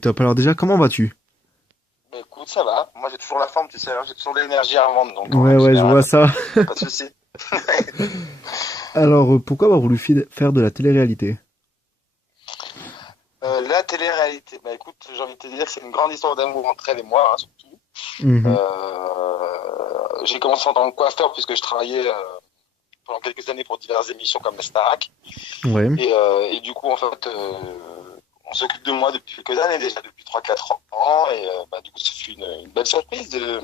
Top. Alors déjà, comment vas-tu? Bah, écoute, ça va. Moi, j'ai toujours la forme, tu sais, hein, j'ai toujours de l'énergie à revendre, donc en Ouais, règle ouais, je vois générale, ça. y a pas de souci. Alors, pourquoi avoir voulu faire de la télé-réalité? La télé-réalité, bah écoute, j'ai envie de te dire que c'est une grande histoire d'amour entre elle et moi, hein, surtout. Mhm. J'ai commencé en tant que coiffeur puisque je travaillais pendant quelques années pour diverses émissions comme la Starac. Ouais. Et du coup, en fait, on s'occupe de moi depuis quelques années, déjà depuis 3 4 ans. Et bah, du coup, ça fut une belle surprise de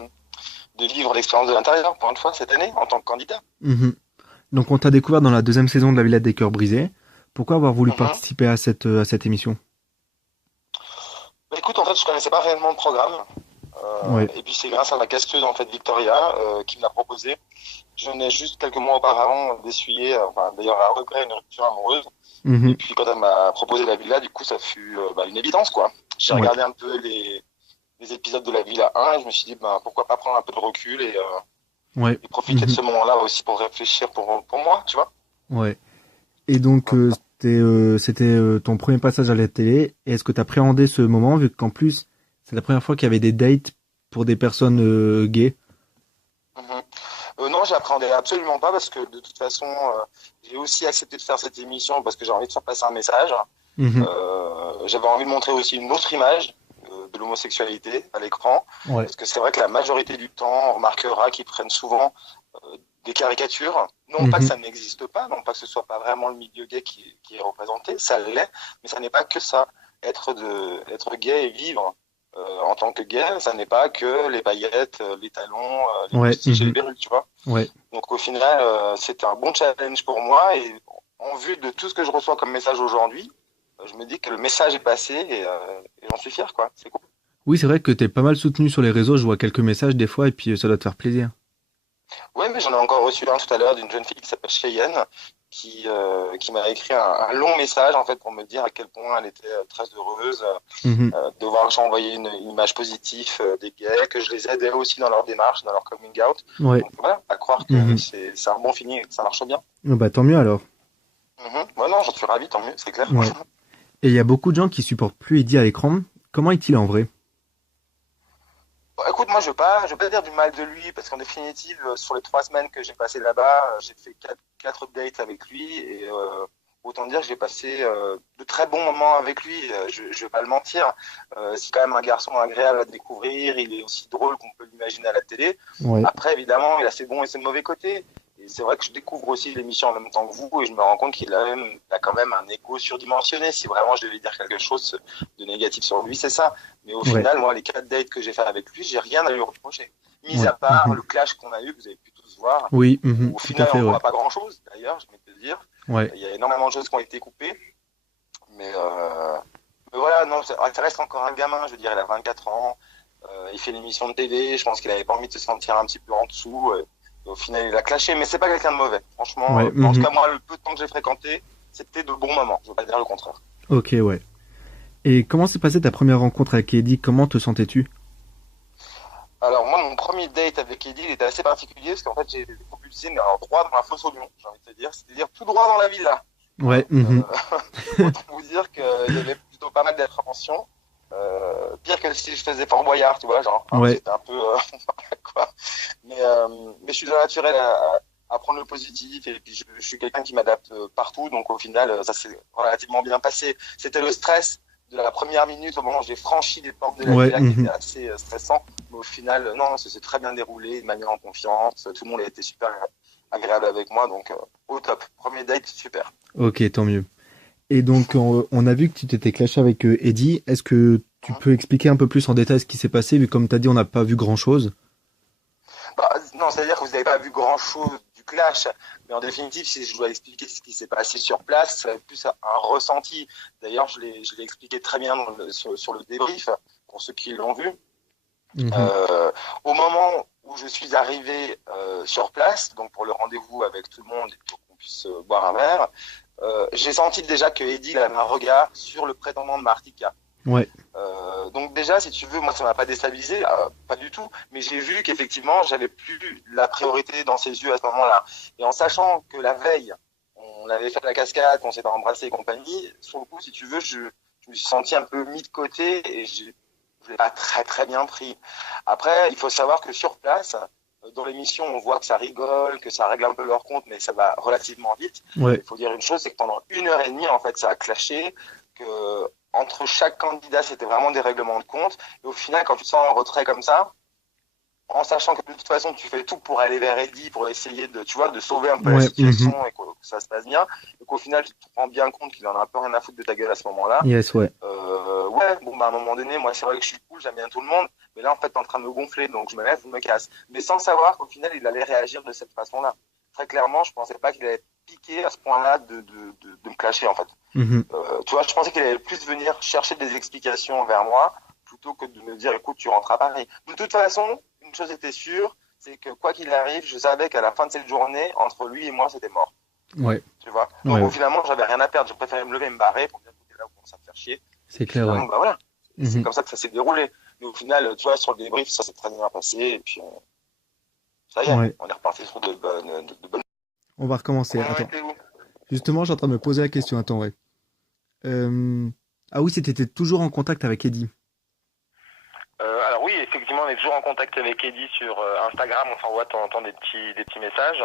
vivre l'expérience de l'intérieur pour une fois cette année en tant que candidat. Mhm. Donc, on t'a découvert dans la deuxième saison de La Villette des Cœurs Brisés. Pourquoi avoir voulu Mhm. participer à cette émission? Bah, écoute, en fait, je connaissais pas réellement le programme. Ouais. Et puis c'est grâce à ma casteuse en fait Victoria qui me l'a proposé. Je venais juste quelques mois auparavant d'essuyer, enfin d'ailleurs à regret, une rupture amoureuse. Et Mhm. puis quand elle m'a proposé la villa, du coup ça fut bah, une évidence quoi. J'ai Ouais. regardé un peu les épisodes de la villa 1 et je me suis dit ben pourquoi pas prendre un peu de recul Ouais. et profiter de Mhm. ce moment-là aussi pour réfléchir pour moi, tu vois. Ouais. Et donc, Voilà. c'était ton premier passage à la télé. Et est-ce que t'appréhendais ce moment, vu qu'en plus, c'est la première fois qu'il y avait des dates pour des personnes gays? Mhm. Non, j'appréhendais absolument pas parce que de toute façon, j'ai aussi accepté de faire cette émission parce que j'ai envie de faire passer un message. Mhm. J'avais envie de montrer aussi une autre image de l'homosexualité à l'écran, Ouais. parce que c'est vrai que la majorité du temps, on remarquera qu'ils prennent souvent des caricatures. Non pas que Mhm. ça n'existe pas, non pas que ce soit pas vraiment le milieu gay qui est représenté, ça l'est, mais ça n'est pas que ça. Être gay et vivre en tant que gay, ça n'est pas que les paillettes, les talons, les Ouais. moustiches et les Mhm. perruques, tu vois. Ouais. Donc au final, c'était un bon challenge pour moi et en vue de tout ce que je reçois comme message aujourd'hui, je me dis que le message est passé et j'en suis fier, quoi. C'est cool. Oui, c'est vrai que t'es pas mal soutenu sur les réseaux, je vois quelques messages des fois et puis ça doit te faire plaisir. Ouais, mais j'en ai encore reçu un tout à l'heure d'une jeune fille qui s'appelle Cheyenne qui m'a écrit un long message en fait pour me dire à quel point elle était très heureuse Mhm. de voir que j'envoyais une image positive des gays, que je les aidais aussi dans leur démarche, dans leur coming out. Ouais. Donc voilà, à croire que Mhm. c'est un bon fini, que ça marche bien. Oh, bah tant mieux alors. Ouais, non, j'en suis ravi, tant mieux, c'est clair. Ouais. Et il y a beaucoup de gens qui supportent plus Eddie à l'écran. Comment est-il en vrai? Bon, écoute, moi, je vais pas dire du mal de lui, parce qu'en définitive, sur les 3 semaines que j'ai passées là-bas, j'ai fait quatre dates avec lui, et autant dire que j'ai passé de très bons moments avec lui. Je vais pas le mentir. C'est quand même un garçon agréable à découvrir. Il est aussi drôle qu'on peut l'imaginer à la télé. Ouais. Après, évidemment, il a ses bons et ses mauvais côtés. Et c'est vrai que je découvre aussi l'émission en même temps que vous, et je me rends compte qu'il a quand même un ego surdimensionné. Si vraiment je devais dire quelque chose de négatif sur lui, c'est ça. Mais au Ouais. final, moi, les 4 dates que j'ai fait avec lui, j'ai rien à lui reprocher. Mis Ouais. à part Mhm. le clash qu'on a eu, que vous avez pu tous voir, Oui, mhm. où au Tout à final, fait, on ouais. voit pas grand-chose, d'ailleurs, je vais te dire. Ouais. Il y a énormément de choses qui ont été coupées. Mais, euh, mais voilà, non, ça reste encore un gamin, je veux dire, il a 24 ans. Il fait une émission de télé, je pense qu'il avait pas envie de se sentir un petit peu en dessous. Et au final, il a clashé, mais c'est pas quelqu'un de mauvais. Franchement, Ouais. en tout Mhm. cas, moi, le peu de temps que j'ai fréquenté, c'était de bons moments. Je veux pas dire le contraire. Ok, ouais. Et comment s'est passée ta première rencontre avec Eddie? Comment te sentais-tu? Alors moi, mon premier date avec Eddie, il était assez particulier parce qu'en fait, j'ai été propulsé mais alors, droit dans la fosse au lion, j'ai envie de te dire, c'est-à-dire tout droit dans la villa. Ouais. Hein. Mhm. Autant vous dire qu'il y avait plutôt pas mal d'appréhension. Pire que si je faisais Fort Boyard, tu vois, genre, hein, Ouais. c'était un peu quoi. Mais je suis d'un naturel à prendre le positif et puis je suis quelqu'un qui m'adapte partout, donc au final, ça s'est relativement bien passé. C'était le stress de la première minute au moment où j'ai franchi les portes de la Ouais. villa qui était Mhm. assez stressant, mais au final, non, ça s'est très bien déroulé, de manière en confiance, tout le monde a été super agréable avec moi, donc au top. Premier date, super. Ok, tant mieux. Et donc, on a vu que tu t'étais clashé avec Eddie. Est-ce que tu Mhm. peux expliquer un peu plus en détail ce qui s'est passé, vu comme t'as dit, on n'a pas vu grand-chose? Bah, non, c'est-à-dire que vous n'avez pas vu grand-chose du clash, mais en définitive, si je dois expliquer ce qui s'est passé sur place, c'est plus un ressenti. D'ailleurs, je l'ai expliqué très bien sur le débrief, pour ceux qui l'ont vu. Mhm. Euh, Au moment où je suis arrivé sur place, donc pour le rendez-vous avec tout le monde et pour qu'on puisse boire un verre, j'ai senti déjà que Eddie avait un regard sur le prétendant de Martika. Ouais. Donc déjà, si tu veux, moi ça m'a pas déstabilisé, pas du tout, mais j'ai vu qu'effectivement j'avais plus la priorité dans ses yeux à ce moment-là. Et en sachant que la veille, on avait fait la cascade, qu'on s'était embrassé et compagnie, sur le coup, si tu veux, je me suis senti un peu mis de côté et je l'ai pas très très bien pris. Après, il faut savoir que sur place, dans l'émission, on voit que ça rigole, que ça règle un peu leur compte, mais ça va relativement vite. Ouais. Il faut dire une chose, c'est que pendant 1 heure et demie, en fait, ça a clashé, que entre chaque candidat, c'était vraiment des règlements de compte. Et au final, quand tu te sens en retrait comme ça, en sachant que de toute façon, tu fais tout pour aller vers Eddie, pour essayer de, tu vois, de sauver un peu la Ouais. situation et que ça se passe bien, et qu'au final, tu te rends bien compte qu'il en a un peu rien à foutre de ta gueule à ce moment-là. Yes, ouais. Ouais, bon, bah, à un moment donné, moi, c'est vrai que je suis cool, j'aime bien tout le monde, mais là, en fait, t'es en train de me gonfler, donc je me lève, je me casse. Mais sans savoir qu'au final, il allait réagir de cette façon-là. Très clairement, je pensais pas qu'il allait piquer à ce point-là de me clasher, en fait. Mhm. Tu vois, je pensais qu'il allait plus venir chercher des explications vers moi, plutôt que de me dire, écoute, tu rentres à Paris. De toute façon, une chose était sûre, c'est que quoi qu'il arrive, je savais qu'à la fin de cette journée, entre lui et moi, c'était mort. Ouais. Tu vois. Donc, Ouais. finalement, j'avais rien à perdre. J'ai préféré me lever et me barrer pour dire, écoutez, là, vous commencez à me faire chier. C'est clair, ouais. Bah voilà. C'est Mhm. comme ça que ça s'est déroulé. Mais au final, tu vois, sur le débrief, ça s'est très bien passé. Et puis, ça y est, Ouais. on est reparti sur de bonnes. On va recommencer. On en Attends. était où? Justement, je suis en train de me poser la question. Attends, ouais. Ah oui, t'étais toujours en contact avec Eddie. Alors oui, effectivement, on est toujours en contact avec Eddie sur Instagram. On s'envoie de temps en temps des petits messages.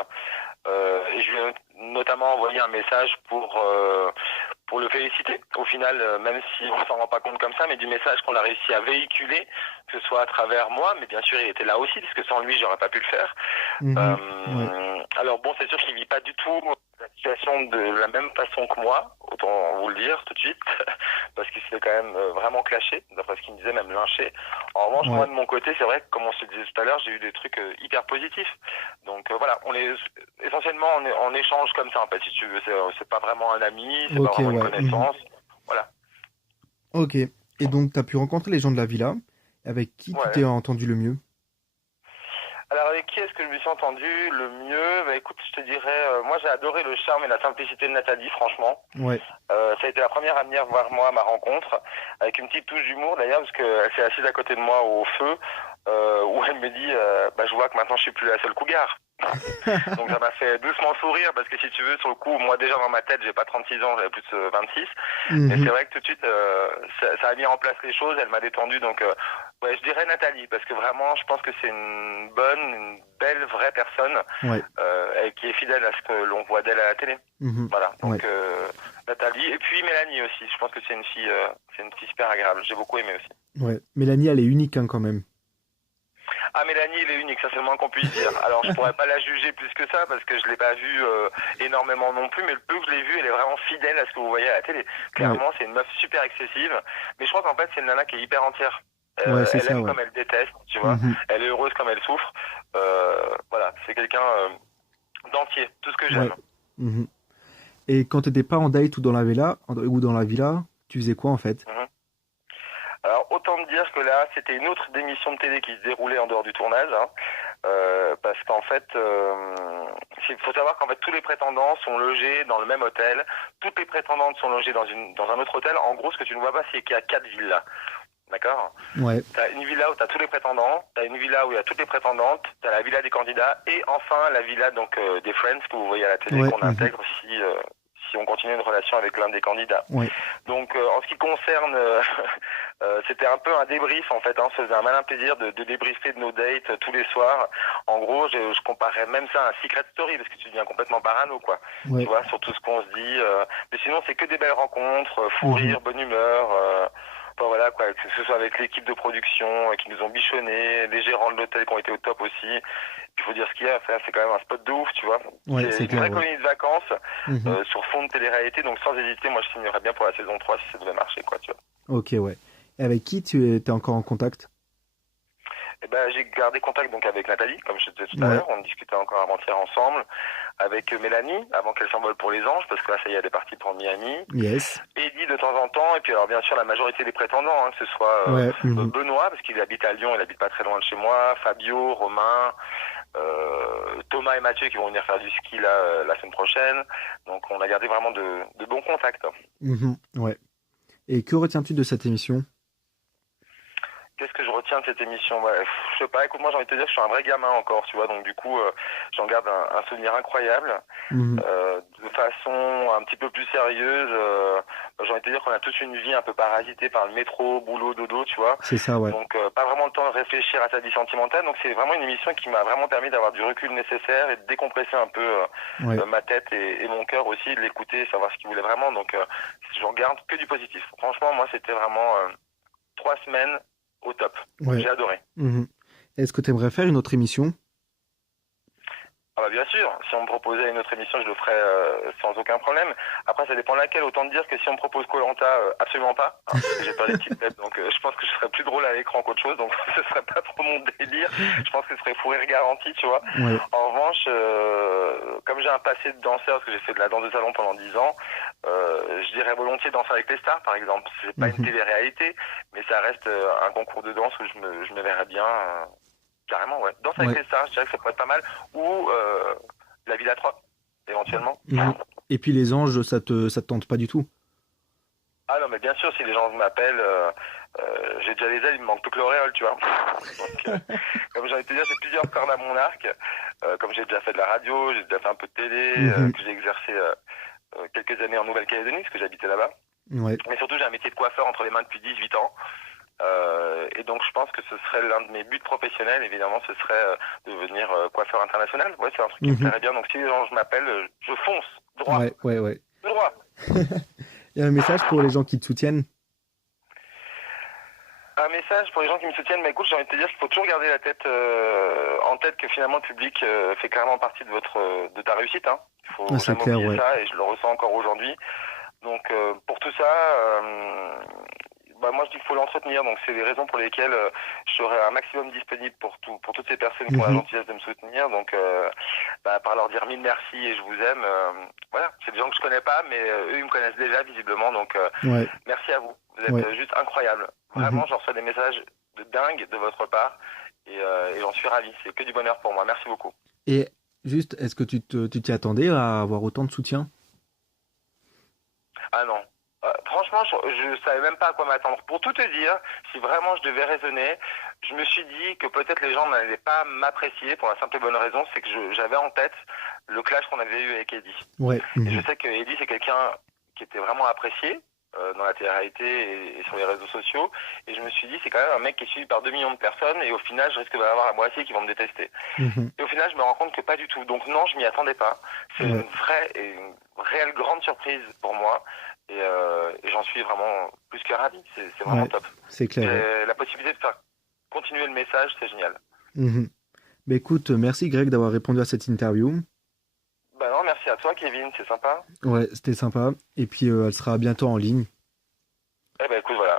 Et je lui ai notamment envoyé un message pour le féliciter. Au final, même si on s'en rend pas compte comme ça, mais du message qu'on a réussi à véhiculer, que ce soit à travers moi, mais bien sûr il était là aussi, parce que sans lui j'aurais pas pu le faire. Ouais. Alors bon, c'est sûr qu'il vit pas du tout la situation de la même façon que moi, autant vous le dire tout de suite, parce qu'il s'est quand même vraiment clashé, d'après ce qu'il me disait, même lynché. En revanche, Ouais. moi de mon côté, c'est vrai que comme on se disait tout à l'heure, j'ai eu des trucs hyper positifs. Donc voilà, on est essentiellement en échange comme ça en fait, si tu veux. C'est pas vraiment un ami, c'est pas Ok, vraiment une ouais. connaissance. Voilà. Ok. Et donc, t'as pu rencontrer les gens de la villa. Avec qui tu Ouais. t'es entendu le mieux? Alors avec qui est-ce que je me suis entendu le mieux? Bah écoute, je te dirais, moi j'ai adoré le charme et la simplicité de Nathalie, franchement. Ouais. Ça a été la première à venir voir moi à ma rencontre, avec une petite touche d'humour d'ailleurs, parce qu'elle s'est assise à côté de moi au feu, où elle me dit, bah je vois que maintenant je suis plus la seule cougar. Donc ça m'a fait doucement sourire, parce que si tu veux, sur le coup, moi déjà dans ma tête, j'ai pas 36 ans, j'avais plus de 26. Mais c'est vrai que tout de suite, ça a mis en place les choses, elle m'a détendu, donc ouais, je dirais Nathalie, parce que vraiment, je pense que c'est une belle, vraie personne, Ouais. et qui est fidèle à ce que l'on voit d'elle à la télé. Voilà, donc Nathalie, et puis Mélanie aussi, je pense que c'est une fille super agréable, j'ai beaucoup aimé aussi. Ouais. Mélanie, elle est unique hein, quand même. Ah, Mélanie, elle est unique, ça c'est le moins qu'on puisse dire. Alors, je pourrais pas la juger plus que ça, parce que je l'ai pas vue énormément non plus, mais le peu que je l'ai vue, elle est vraiment fidèle à ce que vous voyez à la télé. Clairement, c'est une meuf super excessive, mais je crois qu'en fait, c'est une nana qui est hyper entière. Ouais, c'est elle ça, aime ouais. comme elle déteste, tu vois. Elle est heureuse comme elle souffre. Voilà, c'est quelqu'un d'entier, tout ce que j'aime. Ouais. Et quand t'étais pas en date ou dans la villa, tu faisais quoi en fait? Alors, autant me dire que là, c'était une autre démission de télé qui se déroulait en dehors du tournage, hein, parce qu'en fait, il faut savoir qu'en fait, tous les prétendants sont logés dans le même hôtel. Toutes les prétendantes sont logées dans un autre hôtel. En gros, ce que tu ne vois pas, c'est qu'il y a 4 villas. D'accord? Ouais. T'as une villa où t'as tous les prétendants, t'as une villa où il y a toutes les prétendantes, t'as la villa des candidats, et enfin la villa donc des Friends que vous voyez à la télé, qu'on intègre si on continue une relation avec l'un des candidats. Ouais. Donc en ce qui concerne, c'était un peu un débrief en fait, hein, ça faisait un malin plaisir de débriefer de nos dates tous les soirs. En gros, je comparais même ça à un secret story, parce que tu deviens complètement parano, quoi. Ouais. Tu vois, sur tout ce qu'on se dit. Mais sinon, c'est que des belles rencontres, fou rire, bonne humeur. Enfin, voilà, quoi, que ce soit avec l'équipe de production qui nous ont bichonnés, les gérants de l'hôtel qui ont été au top aussi. Il faut dire ce qu'il y a, c'est quand même un spot de ouf, tu vois. Ouais, c'est une clair, vraie colonie de vacances sur fond de télé-réalité, donc sans hésiter, moi je signerais bien pour la saison 3 si ça devait marcher, quoi, tu vois. Ok, ouais. Et avec qui tu étais encore en contact? Eh ben, j'ai gardé contact donc avec Nathalie, comme je te disais tout à l'heure. On discutait encore avant-hier ensemble. Avec Mélanie, avant qu'elle s'envole pour les Anges, parce que là, ça y est, elle est partie pour Miami. Yes. Eddie de temps en temps, et puis alors bien sûr la majorité des prétendants, hein, que ce soit Benoît, parce qu'il habite à Lyon, il habite pas très loin de chez moi, Fabio, Romain, Thomas et Mathieu qui vont venir faire du ski là, la semaine prochaine. Donc on a gardé vraiment de bons contacts. Ouais. Et que retiens-tu de cette émission? Qu'est-ce que je retiens de cette émission? Je sais pas, écoute, moi j'ai envie de te dire que je suis un vrai gamin encore, tu vois, donc du coup j'en garde un souvenir incroyable. Mhm. De façon un petit peu plus sérieuse, j'ai envie de te dire qu'on a tous une vie un peu parasitée par le métro, boulot, dodo, tu vois. C'est ça, ouais. Donc pas vraiment le temps de réfléchir à sa vie sentimentale, donc c'est vraiment une émission qui m'a vraiment permis d'avoir du recul nécessaire et de décompresser un peu Ouais. ma tête et mon cœur aussi, de l'écouter, savoir ce qu'il voulait vraiment, donc j'en garde que du positif. Franchement, moi c'était vraiment 3 semaines au top. Ouais. J'ai adoré. Mhm. Est-ce que tu aimerais faire une autre émission? Ah bah bien sûr, si on me proposait une autre émission, je le ferais sans aucun problème. Après, ça dépend laquelle. Autant te dire que si on me propose Koh-Lanta, absolument pas. Hein, parce que j'ai peur des petites têtes, donc je pense que je serais plus drôle à l'écran qu'autre chose, donc ce serait pas trop mon délire. Je pense que ce serait fou rire garanti, tu vois. Ouais. En revanche, comme j'ai un passé de danseur, parce que j'ai fait de la danse de salon pendant 10 ans, je dirais volontiers Danser avec les stars, par exemple. C'est pas une télé-réalité, mais ça reste un concours de danse où je me verrais bien. Carrément, ouais. Danse avec Ouais. les stars, je dirais que ça pourrait être pas mal. Ou la Villa 3, éventuellement. Mhm. Et puis les anges, ça te tente pas du tout? Ah non, mais bien sûr, si les gens m'appellent, j'ai déjà les ailes, il me manque plus que l'auréole, tu vois. Donc, comme j'ai envie de te dire, j'ai plusieurs cordes à mon arc. Comme j'ai déjà fait de la radio, j'ai déjà fait un peu de télé, Mhm. que j'ai exercé quelques années en Nouvelle-Calédonie, parce que j'habitais là-bas. Ouais. Mais surtout, j'ai un métier de coiffeur entre les mains depuis 18 ans. Et donc je pense que ce serait l'un de mes buts professionnels, évidemment, ce serait de devenir coiffeur international. Ouais, c'est un truc qui me plairait bien. Donc si les gens m'appellent, je fonce, droit, Ouais, ouais, ouais. droit. Il y a un message pour les gens qui te soutiennent? Un message pour les gens qui me soutiennent, mais écoute, j'ai envie de te dire qu'il faut toujours garder la tête en tête que finalement le public fait clairement partie de ta réussite. Hein. Il faut Ah, c'est jamais clair, oublier ouais. ça, et je le ressens encore aujourd'hui. Donc pour tout ça, moi je dis qu'il faut l'entretenir. Donc c'est les raisons pour lesquelles je serai un maximum disponible pour toutes ces personnes qui ont la Mhm. gentillesse de me soutenir. Donc par leur dire mille merci et je vous aime. Voilà, c'est des gens que je connais pas, mais eux ils me connaissent déjà visiblement. Donc Ouais. merci à vous. Vous êtes Ouais. juste incroyables. Vraiment, j'en reçois des messages de dingue de votre part et j'en suis ravi. C'est que du bonheur pour moi. Merci beaucoup. Et juste, est-ce que tu t'y attendais à avoir autant de soutien? Ah non. Franchement, je savais même pas à quoi m'attendre. Pour tout te dire, si vraiment je devais raisonner, je me suis dit que peut-être les gens n'allaient pas m'apprécier pour la simple et bonne raison, c'est que j'avais en tête le clash qu'on avait eu avec Eddie. Ouais. Et Mhm. je sais que Eddie, c'est quelqu'un qui était vraiment apprécié dans la télé-réalité et sur les réseaux sociaux. Et je me suis dit, c'est quand même un mec qui est suivi par 2 millions de personnes et au final, je risque d'en avoir la moitié qui vont me détester. Mhm. Et au final, je me rends compte que pas du tout. Donc non, je m'y attendais pas. C'est Ouais. une vraie et une réelle grande surprise pour moi. Et j'en suis vraiment plus que ravi. C'est vraiment Ouais. top. C'est clair, ouais. Et la possibilité de faire continuer le message, c'est génial. Mhm. Bah écoute, merci Greg d'avoir répondu à cette interview. Bah non, merci à toi, Kevin, c'est sympa. Ouais, c'était sympa. Et puis elle sera bientôt en ligne. Eh ben écoute, voilà.